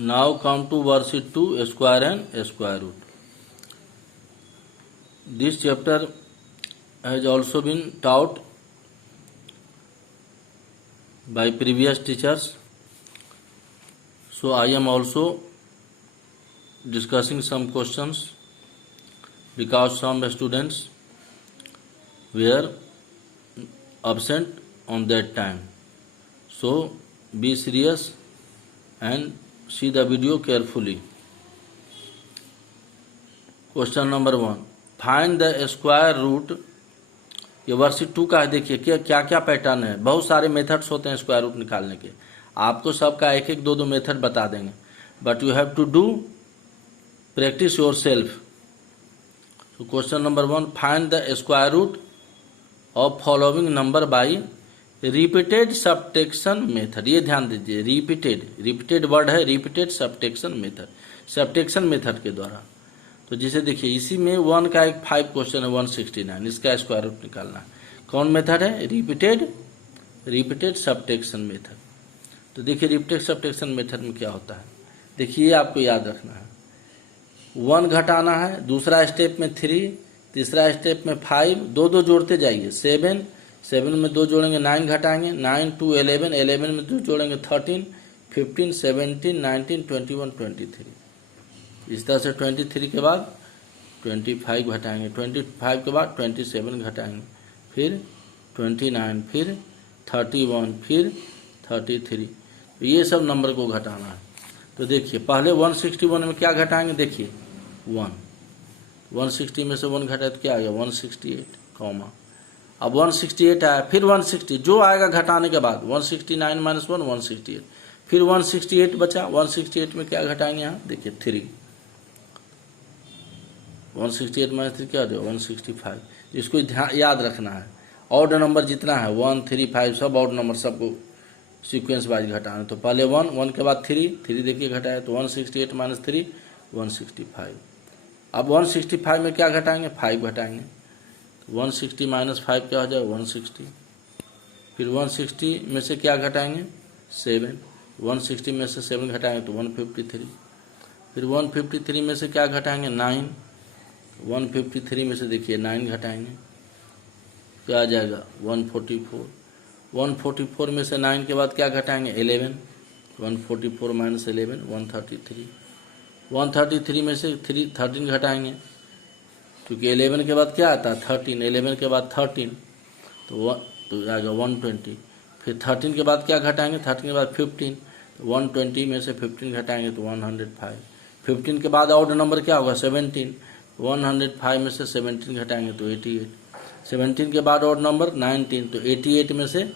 Now come to worksheet 2, square and square root. This chapter has also been taught by previous teachers. So I am also discussing some questions because some students were absent on that time. So be serious and see the video carefully. Question number 1. Find the square root. ये worksheet 2 का है. देखिए क्या क्या pattern है. बहुत सारे methods होते हैं स्क्वायर रूट निकालने के. आपको सबका एक एक दो मेथड बता देंगे, but you have to do practice yourself. So question number 1, find the square root of following number by repeated subtraction method. ये ध्यान दीजिए, repeated वर्ड है, repeated subtraction method, subtraction method के द्वारा. तो जैसे देखिए इसी में 1 का एक 5 क्वेश्चन है 169, इसका स्क्वायर रूट निकालना है. कौन मेथड है? Repeated subtraction method. तो देखिए रिपीटेड सबट्रैक्शन मेथड में क्या होता है, देखिए आपको याद रखना है. 1 घटाना है, दूसरा स्टेप में 3, तीसरा स्टेप में 5, दो जोड़ते जाइए. 7 में 2 जोड़ेंगे 9 घटाएंगे, 9 to 11, 11 में 2 जोड़ेंगे 13, 15, 17, 19, 21, 23. इस तरह से 23 के बाद 25 घटाएंगे, 25 के बाद 27 घटाएंगे, फिर 29, फिर 31, फिर 33. तो ये सब नंबर को घटाना है. तो देखिए पहले 161 में क्या घटाएंगे, देखिए 160 में से 1 घटाए तो क्या आएगा 168, कॉमा. अब 168 आया, फिर 160 जो आएगा घटाने के बाद 169 माइनस 1 168, फिर 168 बचा. 168 में क्या घटाएंगे यहाँ, देखिए 3. 168 माइनस 3 क्या हो जाएगा 165. इसको याद रखना है. ऑड नंबर जितना है 1, 3, 5 सब ऑड नंबर सबको सीक्वेंस वाइज घटाना. तो पहले 1 के बाद 3 देखिए घटाया, तो 168 माइनस 3 165. अब 165 में क्या घटाएंगे, 5 घटाएंगे. 160 माइनस 5 क्या हो जाएगा 160. फिर 160 में से क्या घटाएंगे 7, 160 में से 7 घटाएंगे तो 153. फिर 153 में से क्या घटाएंगे 9, 153 में से देखिए 9 घटाएंगे, क्या आ जाएगा 144. 144 में से 9 के बाद क्या घटाएंगे 11, 144 माइनस 11 133. 133 में से 13 घटाएंगे, क्योंकि 11 के बाद क्या आता है 13, 11 के बाद 13 तो आएगा 120. फिर 13 के बाद क्या घटाएंगे, 13 के बाद 15, 120 में से 15 घटाएंगे तो 105. 15 के बाद ऑड नंबर क्या होगा 17, 105 में से 17 घटाएंगे तो 88. 17 के बाद ऑड नंबर 19, तो 88 में से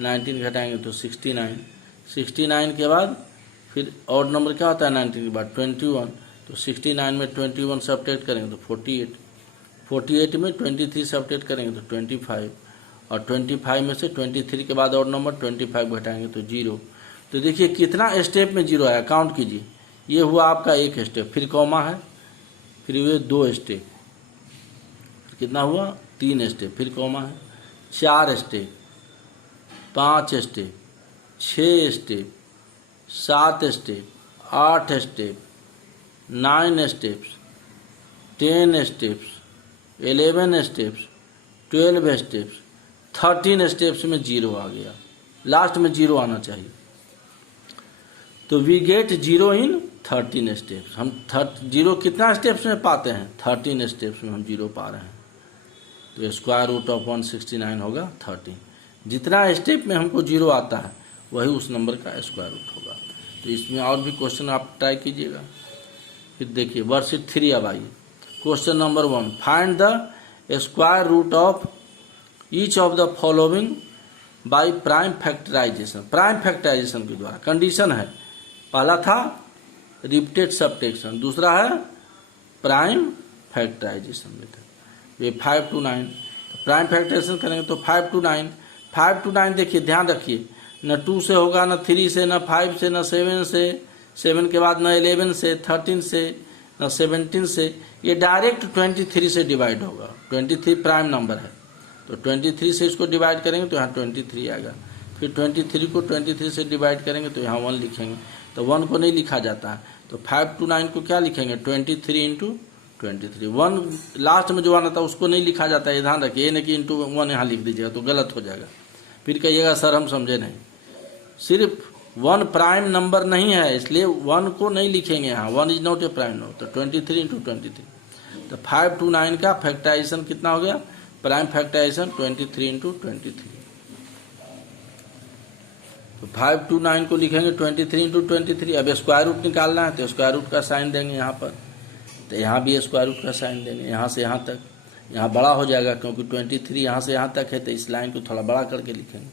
19 घटाएंगे तो 69. 69 के बाद फिर ऑड नंबर क्या होता है 19 के बाद 21, तो 69 में 21 सब्ट्रैक्ट करेंगे तो 48. 48 में 23 सब्ट्रैक्ट करेंगे तो 25, और 25 में से 23 के बाद ऑड नंबर 25 घटाएंगे तो 0. तो देखिए कितना स्टेप में 0 आया, काउंट कीजिए. ये हुआ आपका एक स्टेप, फिर कॉमा है, फिर हुए 2 स्टेप, कितना हुआ 3 स्टेप, फिर कॉमा है, 4 step, 5 step, 6 step, 7 step, 8 step, 9 steps, 10 steps, 11 steps, 12 steps, 13 steps में 0 आ गया. लास्ट में 0 आना चाहिए. तो वी गेट 0 इन 13 स्टेप्स. हम 0 कितना स्टेप्स में पाते हैं, 13 स्टेप्स में हम 0 पा रहे हैं. तो स्क्वायर रूट ऑफ 169 होगा 13. जितना स्टेप में हमको 0 आता है वही उस नंबर का स्क्वायर रूट होगा. तो इसमें और भी क्वेश्चन आप ट्राई कीजिएगा. फिर देखिए वर्कशीट 3 अब आइए. Question number 1, find the square root of each of the following by prime factorisation. Prime factorisation के द्वारा. कंडीशन है, पहला था रिपीटेड सबट्रैक्शन, दूसरा है प्राइम फैक्टराइजेशन मेथड. ये 5 to 9 प्राइम फैक्टराइजेशन करेंगे तो 5 to 9. 5 to 9 देखिए ध्यान रखिए, न 2 से होगा, न 3 से, न 5 से, न 7 से, 7 के बाद न 11 से, 13 से, न 17 से. ये डायरेक्ट 23 से डिवाइड होगा. 23 प्राइम नंबर है, तो 23 से इसको डिवाइड करेंगे तो यहाँ 23 आएगा. फिर 23 को 23 से डिवाइड करेंगे तो यहाँ 1 लिखेंगे, तो 1 को नहीं लिखा जाता है, तो 5 to 9 को क्या लिखेंगे 23 इंटू 23। 1 लास्ट में जो आना था उसको नहीं लिखा जाता है, ध्यान रखिए, ये नहीं कि इंटू 1 यहाँ लिख दीजिएगा तो गलत हो जाएगा, फिर कहिएगा सर हम समझे नहीं। सिर्फ 1 प्राइम नंबर नहीं है इसलिए 1 को नहीं लिखेंगे यहाँ, 1 is not a prime number, तो 23 इंटू 23। तो 5 to 9 का फैक्टराइजेशन कितना हो गया, प्राइम फैक्टराइजेशन 23 इंटू 23। तो 5 to 9 को लिखेंगे 23 इंटू 23। अब स्क्वायर रूट निकालना है तो स्क्वायर रूट का साइन देंगे यहाँ पर, तो यहाँ भी स्क्वायर रूट का साइन देंगे, यहाँ से यहाँ तक, यहाँ बड़ा हो जाएगा क्योंकि 23 यहाँ से यहाँ तक है, तो इस लाइन को थोड़ा बड़ा करके लिखेंगे।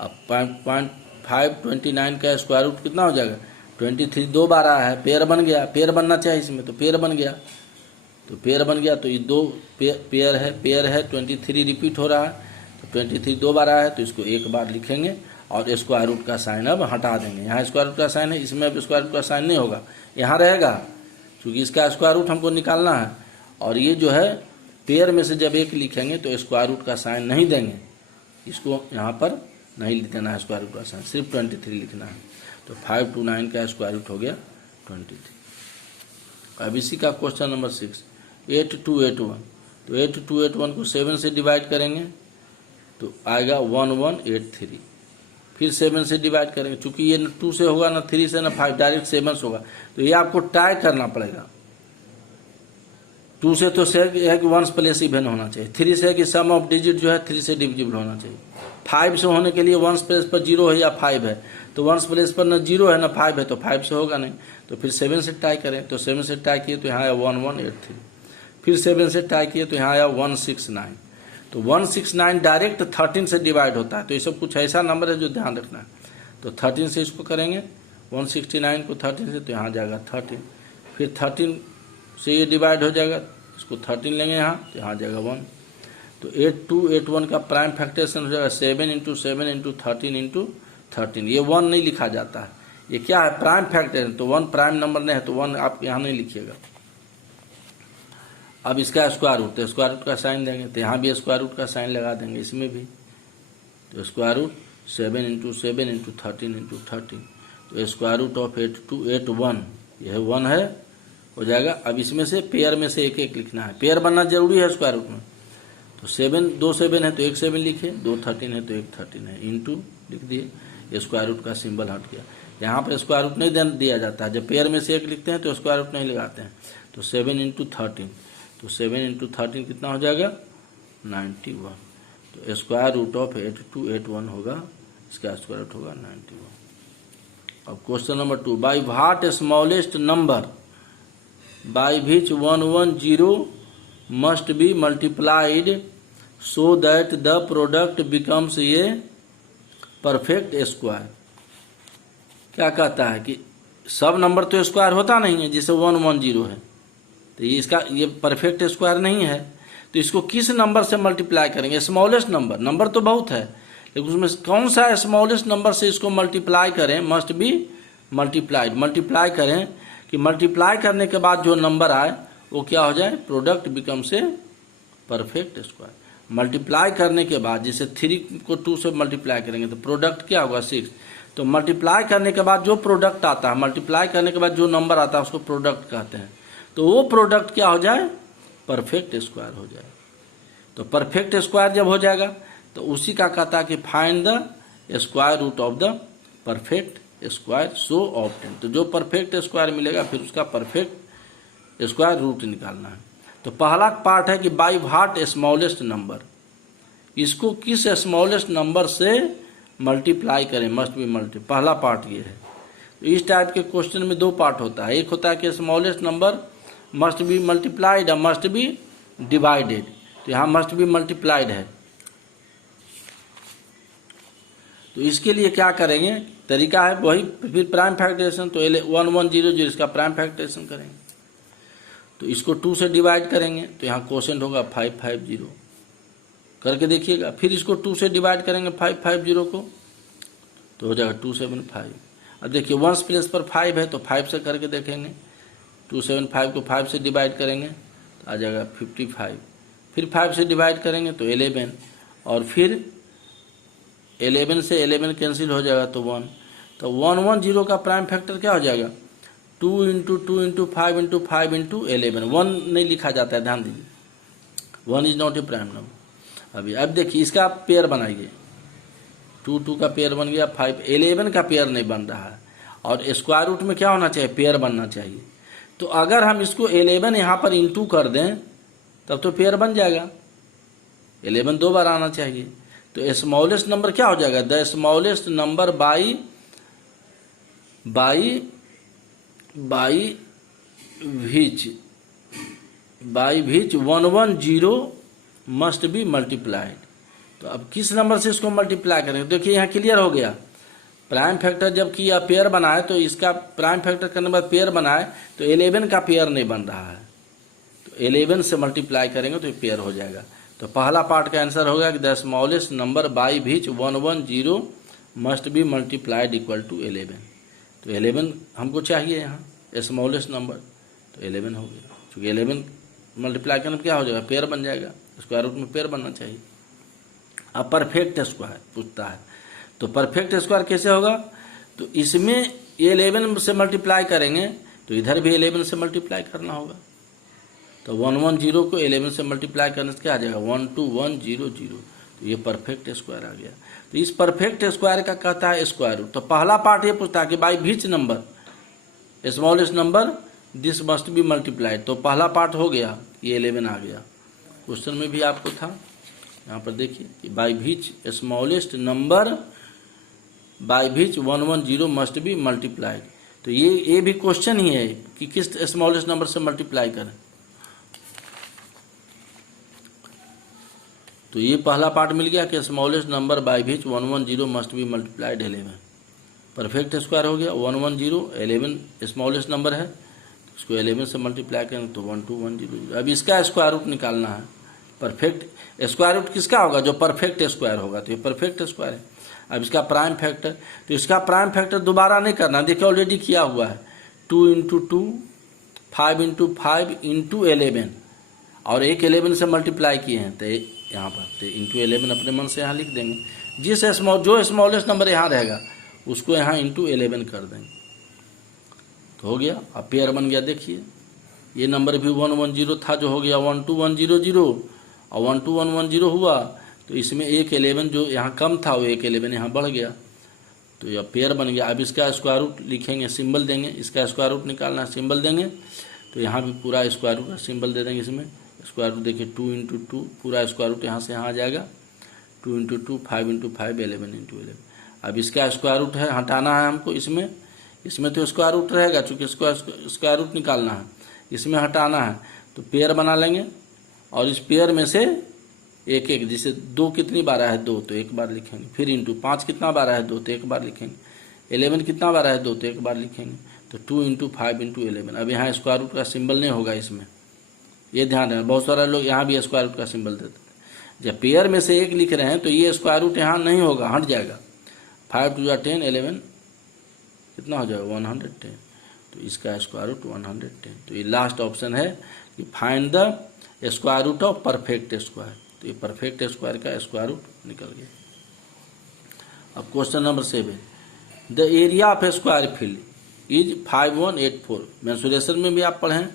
अब 529 का स्क्वायर रूट कितना हो जाएगा, 23 2 बार आया है, पेयर बन गया, पेयर बनना चाहिए इसमें, तो पेयर बन गया, तो पेयर बन गया, तो ये 2 पेयर है 23 रिपीट हो रहा है, तो 23 2 बार आया है, तो इसको एक बार लिखेंगे और स्क्वायर रूट का साइन अब हटा देंगे। यहाँ स्क्वायर रूट का साइन है, इसमें अब स्क्वायर रूट का साइन नहीं होगा, यहाँ रहेगा, क्योंकि इसका स्क्वायर रूट हमको निकालना है। और ये जो है पेयर में से जब एक लिखेंगे तो स्क्वायर रूट का साइन नहीं देंगे, इसको यहाँ पर नहीं देना है स्क्वायर रूट का साइन, सिर्फ 23 लिखना है। तो 5 to 9 का स्क्वायर रूट हो गया 23। अब इसी का क्वेश्चन नंबर 6, 8281। तो 8281 को 7 से डिवाइड करेंगे तो आएगा 1183। फिर 7 से डिवाइड करेंगे, चूंकि ये न 2 से होगा ना 3 से ना 5, डायरेक्ट 7 से होगा, तो ये आपको ट्राई करना पड़ेगा। 2 से तो से है कि 1 प्लेस इवन होना चाहिए, 3 से है कि सम ऑफ डिजिट जो है 3 से डिविजिबल होना चाहिए, 5 से होने के लिए 1 प्लेस पर 0 है या 5 है, तो 1 प्लेस पर ना 0 है ना 5 है, तो 5 से होगा नहीं, तो फिर 7 से ट्राई करें, तो 7 से ट्राई किए तो यहाँ आया 1183। फिर 7 से ट्राई किए तो यहाँ आया 169। तो 169 डायरेक्ट 13 से डिवाइड होता है, तो ये सब कुछ ऐसा नंबर है जो ध्यान रखना है। तो 13 से इसको करेंगे, 169 को 13 से, तो यहाँ जाएगा 13। फिर 13 से ये डिवाइड हो जाएगा, इसको 13 लेंगे यहाँ, तो यहाँ जाएगा 1। तो 8281 का प्राइम फैक्टरेशन हो जाएगा 7 इंटू 7 इंटू 13 इंटू 13। ये 1 नहीं लिखा जाता है, ये क्या है प्राइम फैक्टरेशन, तो 1 प्राइम नंबर नहीं है, तो 1 आप यहाँ नहीं लिखिएगा। अब इसका स्क्वायर रूट, तो स्क्वायर रूट का साइन देंगे, तो यहाँ भी स्क्वायर रूट का साइन लगा देंगे, इसमें भी। तो square root 7 into 7 into 13 into 13, तो स्क्वायर रूट ऑफ 8281 यह 1 है, हो जाएगा। अब इसमें से पेयर में से एक एक लिखना है, पेयर बनना जरूरी है स्क्वायर रूट में। तो 7 2 7 है तो एक 7 लिखे, 2 13 है तो एक 13 है, इंटू लिख दिए, स्क्वायर रूट का सिंबल हट गया। यहाँ पर स्क्वायर रूट नहीं दिया जाता है, जब पेयर में से एक लिखते हैं तो स्क्वायर रूट नहीं लगाते हैं। तो 7 इंटू 13, तो 7 इंटू 13 कितना हो जाएगा 91। तो स्क्वायर रूट ऑफ 8281 होगा, इसका स्क्वायर रूट होगा 91। अब question number 2, by what smallest number by which 110 must be multiplied so that the product becomes a perfect square। क्या कहता है कि सब नंबर तो स्क्वायर होता नहीं है, जैसे 110 है, तो ये इसका ये परफेक्ट स्क्वायर नहीं है, तो इसको किस नंबर से मल्टीप्लाई करेंगे, स्मॉलेस्ट नंबर। नंबर तो बहुत है, लेकिन उसमें कौन सा स्मॉलेस्ट नंबर से इसको मल्टीप्लाई करें, मस्ट बी मल्टीप्लाइड, मल्टीप्लाई करें कि मल्टीप्लाई करने के बाद जो नंबर आए वो क्या हो जाए, प्रोडक्ट बिकम से परफेक्ट स्क्वायर। मल्टीप्लाई करने के बाद जैसे 3 को 2 से मल्टीप्लाई करेंगे तो प्रोडक्ट क्या होगा 6। तो मल्टीप्लाई करने के बाद जो प्रोडक्ट आता है, मल्टीप्लाई करने के बाद जो नंबर आता है उसको प्रोडक्ट कहते हैं, तो वो प्रोडक्ट क्या हो जाए, परफेक्ट स्क्वायर हो जाए। तो परफेक्ट स्क्वायर जब हो जाएगा तो उसी का कहता है कि find the square root of the perfect square so obtain. तो जो परफेक्ट स्क्वायर मिलेगा फिर उसका परफेक्ट स्क्वायर रूट निकालना है। तो पहला पार्ट है कि बाई व्हाट स्मॉलेस्ट नंबर, इसको किस स्मॉलेस्ट नंबर से मल्टीप्लाई करें, मस्ट बी मल्टी, पहला पार्ट ये है। तो इस टाइप के क्वेश्चन में 2 पार्ट होता है, एक होता है कि smallest number must be multiplied और मस्ट बी डिवाइडेड। तो यहाँ मस्ट बी मल्टीप्लाइड है, तो इसके लिए क्या करेंगे, तरीका है वही, फिर प्राइम फैक्टरेशन, तो 1100 इसका प्राइम फैक्टरेशन करेंगे। तो इसको 2 से डिवाइड करेंगे तो यहाँ क्वोशेंट होगा 550, करके देखिएगा। फिर इसको 2 से डिवाइड करेंगे 550 को, तो हो जाएगा 275। अब देखिए 1 प्लेस पर 5 है तो 5 से करके देखेंगे, 275 को 5 से डिवाइड करेंगे तो आ जाएगा 55। फिर 5 से डिवाइड करेंगे तो 11, और फिर 11 से 11 कैंसिल हो जाएगा तो 1, तो 110 का प्राइम फैक्टर क्या हो जाएगा 2 इंटू 2 इंटू 5 इंटू 5 इंटू 11। 1 नहीं लिखा जाता है, ध्यान दीजिए, 1 is not a prime number. अब देखिए इसका पेयर बनाइए, 2 का पेयर बन गया, 5 11 का पेयर नहीं बन रहा है, और स्क्वायर रूट में क्या होना चाहिए, पेयर बनना चाहिए। तो अगर हम इसको 11 यहाँ पर इंटू कर दें तब तो पेयर बन जाएगा, 11 2 बार आना चाहिए। तो स्मॉलेस्ट नंबर क्या हो जाएगा, the smallest number by which 110 must be multiplied. तो अब किस नंबर से इसको मल्टीप्लाई करेंगे, देखिए यहाँ क्लियर हो गया। प्राइम फैक्टर जब कि यह पेयर बनाए तो इसका प्राइम फैक्टर करने के बाद पेयर बनाए तो 11 का पेयर नहीं बन रहा है, तो 11 से मल्टीप्लाई करेंगे तो ये पेयर हो जाएगा। तो पहला पार्ट का आंसर होगा कि the smallest number by which 110 must be multiplied equal to 11। तो 11 हमको चाहिए यहाँ स्मॉलेस्ट नंबर, तो 11 हो गया। चूँकि 11 मल्टीप्लाई करने में क्या हो जाएगा, पेयर बन जाएगा, स्क्वायर रूट में पेयर बनना चाहिए। अब परफेक्ट स्क्वायर पूछता है, तो परफेक्ट स्क्वायर कैसे होगा, तो इसमें 11 से मल्टीप्लाई करेंगे तो इधर भी 11 से मल्टीप्लाई करना होगा। तो 110 को 11 से मल्टीप्लाई करने से क्या आ जाएगा 12100, तो ये परफेक्ट स्क्वायर आ गया। तो इस परफेक्ट स्क्वायर का कहता है स्क्वायर रूट। तो पहला पार्ट ये पूछता है कि by which number smallest number this must be multiplied, तो पहला पार्ट हो गया, ये 11 आ गया। क्वेश्चन में भी आपको था, यहाँ पर देखिए कि by which smallest number by which 110 must be multiplied. तो ये भी क्वेश्चन ही है कि किस स्मॉलेस्ट नंबर से मल्टीप्लाई करें। तो ये पहला पार्ट मिल गया कि smallest number by which 110 must be multiplied 11। Perfect square हो गया, 110 11 स्मॉलेस्ट नंबर है, इसको 11 से मल्टीप्लाई करें तो 12100। अब इसका स्क्वायर रूट निकालना है। परफेक्ट स्क्वायर रूट किसका होगा, जो परफेक्ट स्क्वायर होगा, तो ये परफेक्ट स्क्वायर है। अब इसका प्राइम फैक्टर, तो इसका प्राइम फैक्टर दोबारा नहीं करना, देखिए ऑलरेडी किया हुआ है, 2 इंटू 2 5 इंटू 5 इंटू 11, और एक 11 से मल्टीप्लाई किए हैं, तो यहाँ पर तो इंटू 11 अपने मन से यहाँ लिख देंगे। जो स्मॉलेस्ट नंबर यहाँ रहेगा उसको यहाँ इंटू 11 कर देंगे, तो हो गया। अब पेयर बन गया, देखिए ये नंबर भी 110 था जो हो गया 12100 और 12110 हुआ, तो इसमें एक 11 जो यहाँ कम था वो एक 11 यहाँ बढ़ गया, तो यह पेयर बन गया। अब इसका स्क्वायर रूट लिखेंगे, सिंबल देंगे, इसका स्क्वायर रूट निकालना है, सिंबल देंगे, तो यहाँ भी पूरा स्क्वायर रूट का सिंबल दे देंगे। इसमें स्क्वायर रूट देखिए 2 इंटू 2 पूरा स्क्वायर रूट यहाँ से यहाँ आ जाएगा, 2 इंटू 2 5 इंटू 5 11 इंटू 11। अब इसका स्क्वायर रूट है, हटाना है हमको, इसमें तो स्क्वायर रूट रहेगा, चूँकि इसको स्क्वायर रूट निकालना है, इसमें हटाना है, तो पेयर बना लेंगे, और इस पेयर में से एक एक, जैसे 2 कितनी बार आया है 2, तो एक बार लिखेंगे, फिर इंटू 5 कितना बार आया है 2, तो एक बार लिखेंगे, 11 कितना बार आया है 2, तो एक बार लिखेंगे, तो 2 इंटू 5 इंटू 11। अब यहाँ स्क्वायर रूट का सिंबल नहीं होगा इसमें, ये ध्यान रखना। बहुत सारे लोग यहाँ भी स्क्वायर रूट का सिंबल देते हैं, जब पेयर में से एक लिख रहे हैं तो ये स्क्वायर रूट यहाँ नहीं होगा, हट जाएगा। 5 2 10 11 कितना हो जाएगा 110, तो इसका स्क्वायर रूट 110। तो ये लास्ट ऑप्शन है कि find the square root of perfect square, तो ये परफेक्ट स्क्वायर का स्क्वायर रूट निकल गया। अब question number 7, the area of square field is 5184। Mensuration में भी आप पढ़ें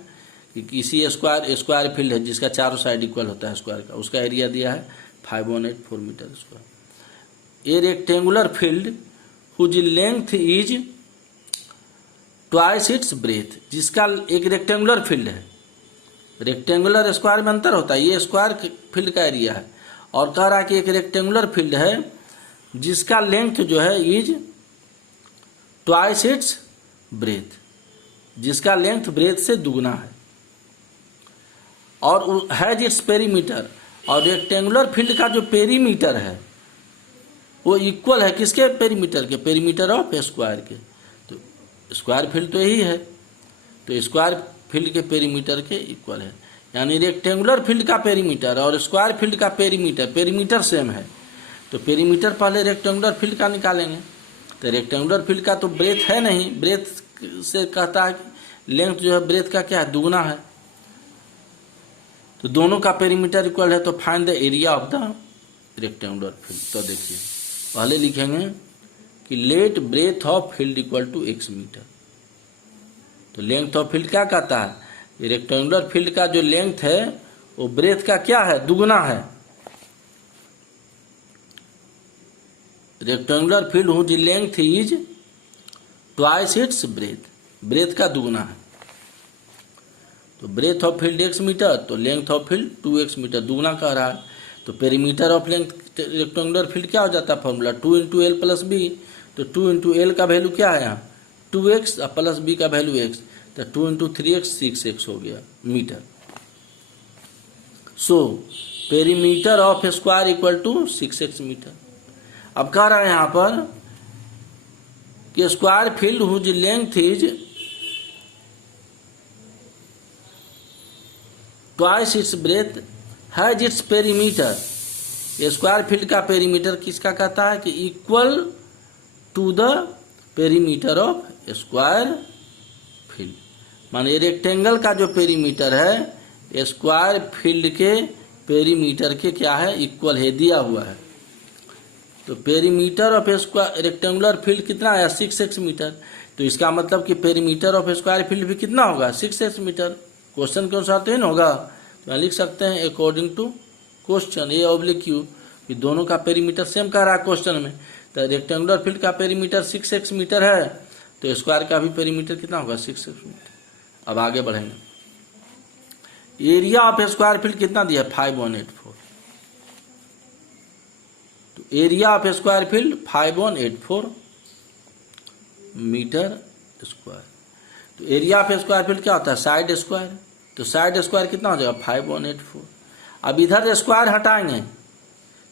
कि किसी स्क्वायर फील्ड है जिसका चारों साइड इक्वल होता है स्क्वायर का, उसका एरिया दिया है 5184 metre square. A rectangular field whose length is twice its breadth, जिसका एक रेक्टेंगुलर फील्ड है, रेक्टेंगुलर स्क्वायर में अंतर होता है, ये स्क्वायर फील्ड का एरिया है, और कह रहा है कि एक रेक्टेंगुलर फील्ड है जिसका लेंथ जो है इज ट्वाइस इट्स ब्रेथ, जिसका लेंथ ब्रेथ से दुगना है, और हैज इट्स पेरीमीटर, और रेक्टेंगुलर फील्ड का जो पेरीमीटर है वो इक्वल है किसके पेरीमीटर के, पेरीमीटर ऑफ स्क्वायर के। तो स्क्वायर फील्ड तो यही है, तो स्क्वायर फील्ड के पेरीमीटर के इक्वल है, यानी रेक्टेंगुलर फील्ड का पेरीमीटर और स्क्वायर फील्ड का पेरीमीटर सेम है। तो पेरीमीटर पहले रेक्टेंगुलर फील्ड का निकालेंगे, तो रेक्टेंगुलर फील्ड का तो ब्रेथ है नहीं, ब्रेथ से कहता है लेंथ जो है ब्रेथ का क्या है, दुगना है, तो दोनों का पेरीमीटर इक्वल है, तो find the area of the rectangular field. तो देखिए पहले लिखेंगे कि let breadth of field equal to x metre. तो लेंथ ऑफ फील्ड क्या कहता है, रेक्टेंगुलर फील्ड का जो लेंथ है वो ब्रेथ का क्या है, दुगुना है। Rectangular field whose length is twice its breadth, breadth का दुगुना है। तो breadth of field x metre, तो length of field 2x metre, दुगुना कह रहा है। तो perimeter of length rectangular field क्या हो जाता है formula 2 into L plus B. तो 2 इंटू एल का वैल्यू क्या है यहाँ 2x और प्लस बी का वैल्यू x, तो 2 इंटू 3x 6x हो गया metre. So perimeter of square equal to 6x metre. अब कह रहा है यहाँ पर कि square field whose length is twice its breadth has its perimeter. Square field का पेरीमीटर किसका कहता है कि equal to the perimeter of square field, माने रेक्टेंगल का जो पेरीमीटर है स्क्वायर फील्ड के पेरीमीटर के क्या है, इक्वल है, दिया हुआ है। तो perimeter of square rectangular field कितना है 6x मीटर। तो इसका मतलब कि पेरीमीटर ऑफ स्क्वायर फील्ड भी कितना होगा 6x मीटर। क्वेश्चन के अनुसार तो ही होगा, तो लिख सकते हैं according to question a oblique you, कि दोनों का पेरीमीटर सेम कह रहा है क्वेश्चन में। तो रेक्टेंगुलर फील्ड का पेरीमीटर 6x मीटर है, तो स्क्वायर का भी पेरीमीटर कितना होगा 6x मीटर। अब आगे बढ़ेंगे, एरिया ऑफ स्क्वायर फील्ड कितना दिया 5184। तो area of square field 5184 metre square. तो एरिया ऑफ स्क्वायर फील्ड क्या होता है साइड स्क्वायर, तो साइड स्क्वायर कितना हो जाएगा 5184। अब इधर स्क्वायर हटाएंगे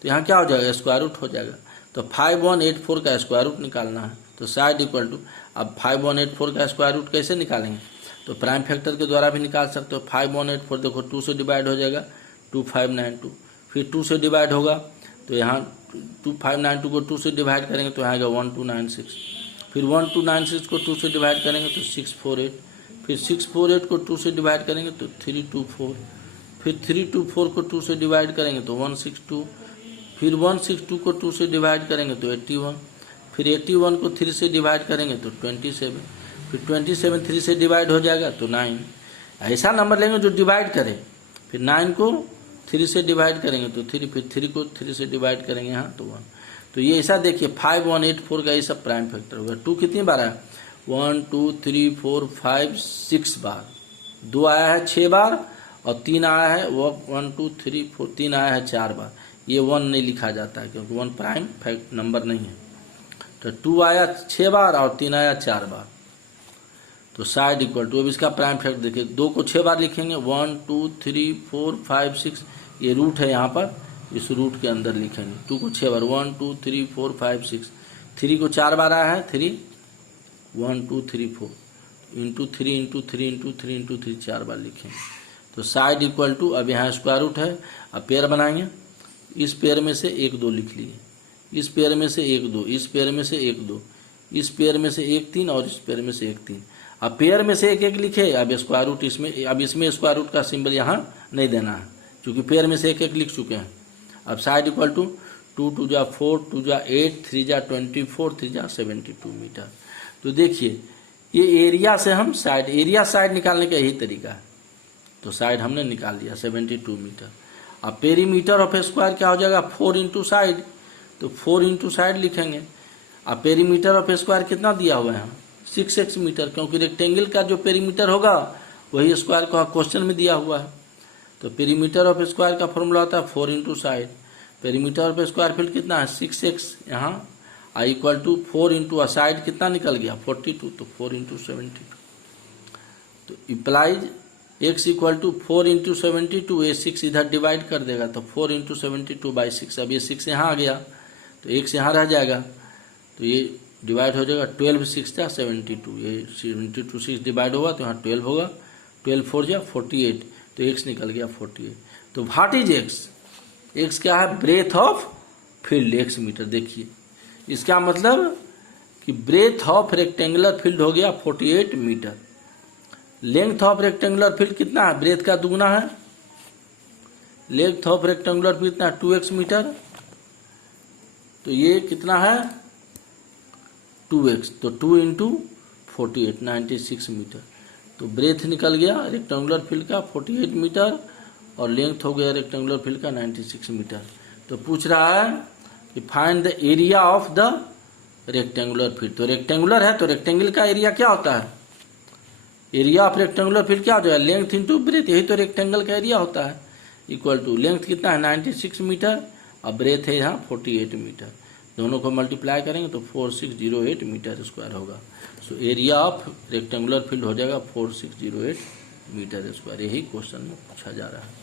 तो यहाँ क्या हो जाएगा स्क्वायर रूट हो जाएगा। तो 5184 का स्क्वायर रूट निकालना है, तो साइड इक्वल टू, अब 5184 का स्क्वायर रूट कैसे निकालेंगे, तो प्राइम फैक्टर के द्वारा भी निकाल सकते हो। 5184 देखो 2 से डिवाइड हो जाएगा 2592, फिर 2 से डिवाइड होगा तो यहाँ 2592 को 2 से डिवाइड करेंगे तो यहाँ आएगा 1296, फिर 1296 को 2 से डिवाइड करेंगे तो 648, फिर 648 को 2 से डिवाइड करेंगे तो 324, फिर 324 को 2 से डिवाइड करेंगे तो 162, फिर 162 को 2 से डिवाइड करेंगे तो 81, फिर 81 को 3 से डिवाइड करेंगे तो 27, फिर 27 3 से डिवाइड हो जाएगा तो 9। ऐसा नंबर लेंगे जो डिवाइड करे, फिर 9 को 3 से डिवाइड करेंगे तो 3, फिर 3 को 3 से डिवाइड करेंगे यहाँ तो 1। तो ये ऐसा देखिए 5184 का ये सब प्राइम फैक्टर होगा। 2 कितनी बार है 1 2 3 4 5 6 बार, 2 आया है 6 बार और 3 आया है वो 1 2 3 4 3 आया है 4 बार। ये 1 नहीं लिखा जाता है क्योंकि 1 प्राइम फैक्ट नंबर नहीं है। तो 2 आया 6 बार और 3 आया 4 बार, तो साइड इक्वल टू, अब इसका प्राइम फैक्ट देखिए 2 को 6 बार लिखेंगे 1 2 3 4 5 6, ये रूट है यहाँ पर, इस रूट के अंदर लिखेंगे 2 को 6 बार 1 2 3 4 5 6, 3 को 4 बार आया है 3 1 2 3 4 इंटू 3 इंटू 3 इंटू 3 इंटू 3 4 बार लिखेंगे। तो साइड इक्वल टू, अब यहाँ स्क्वायर रूट है, अब पेयर बनाएंगे, इस पेयर में से 1 2 लिख लिए, इस पेयर में से 1 2, इस पेयर में से 1 2, इस पेयर में से 1 3 और इस पेयर में से 1 3। अब पेयर में से 1 1 लिखे, अब स्क्वायर रूट इसमें, अब इसमें स्क्वायर रूट का सिंबल यहाँ नहीं देना है क्योंकि पेयर में से 1 1 लिख चुके हैं। अब साइड इक्वल टू 2 2 जा 4 2 जा 8 3 जा 24 3 जा 72 मीटर। तो देखिए ये एरिया से हम साइड, एरिया साइड निकालने का यही तरीका है। तो साइड हमने निकाल लिया 72 मीटर। अब पेरीमीटर ऑफ स्क्वायर क्या हो जाएगा 4 इंटू साइड, तो 4 इंटू साइड लिखेंगे। अब पेरीमीटर ऑफ स्क्वायर कितना दिया हुआ है यहाँ 6x मीटर, क्योंकि रेक्टेंगल का जो पेरीमीटर होगा वही स्क्वायर का क्वेश्चन में दिया हुआ है। तो पेरीमीटर ऑफ स्क्वायर का फॉर्मूला होता है 4 into side. Perimeter of square field कितना है 6x यहाँ, I equal to 4 into side कितना निकल गया 42, तो 4 इंटू 72। तो implies x equal to 4 into 72, ये 6 इधर डिवाइड कर देगा तो 4 इंटू 72 बाई 6। अब ये 6 यहाँ आ गया तो x यहाँ रह जाएगा, तो ये डिवाइड हो जाएगा 12 6 जा 72, ये 72 6 डिवाइड होगा तो यहाँ 12 होगा, 12 4 जा 48, तो x निकल गया 48। तो व्हाट इज x, x क्या है breadth of field x metre. देखिए इसका मतलब कि ब्रेथ ऑफ रेक्टेंगुलर फील्ड हो गया 48 metre. Length of rectangular field कितना है, ब्रेथ का दुगुना है। लेंथ ऑफ रेक्टेंगुलर फील्ड कितना 2x मीटर, तो ये कितना है 2x, तो 2 इंटू 48 96 मीटर। तो ब्रेथ निकल गया रेक्टेंगुलर फील्ड का 48 मीटर और लेंथ हो गया रेक्टेंगुलर फील्ड का 96 मीटर। तो पूछ रहा है कि find the area of the rectangular field. तो रेक्टेंगुलर है तो रेक्टेंगल का एरिया क्या होता है, एरिया ऑफ रेक्टेंगुलर फील्ड क्या होता है, लेंथ इंटू ब्रेथ, यही तो रेक्टेंगल का एरिया होता है। इक्वल टू लेंथ कितना है 96 मीटर और ब्रेथ है यहाँ 48 मीटर, दोनों को मल्टीप्लाई करेंगे तो 4608 मीटर स्क्वायर होगा। So area of rectangular field हो जाएगा 4608 मीटर स्क्वायर। यही क्वेश्चन में पूछा जा रहा है।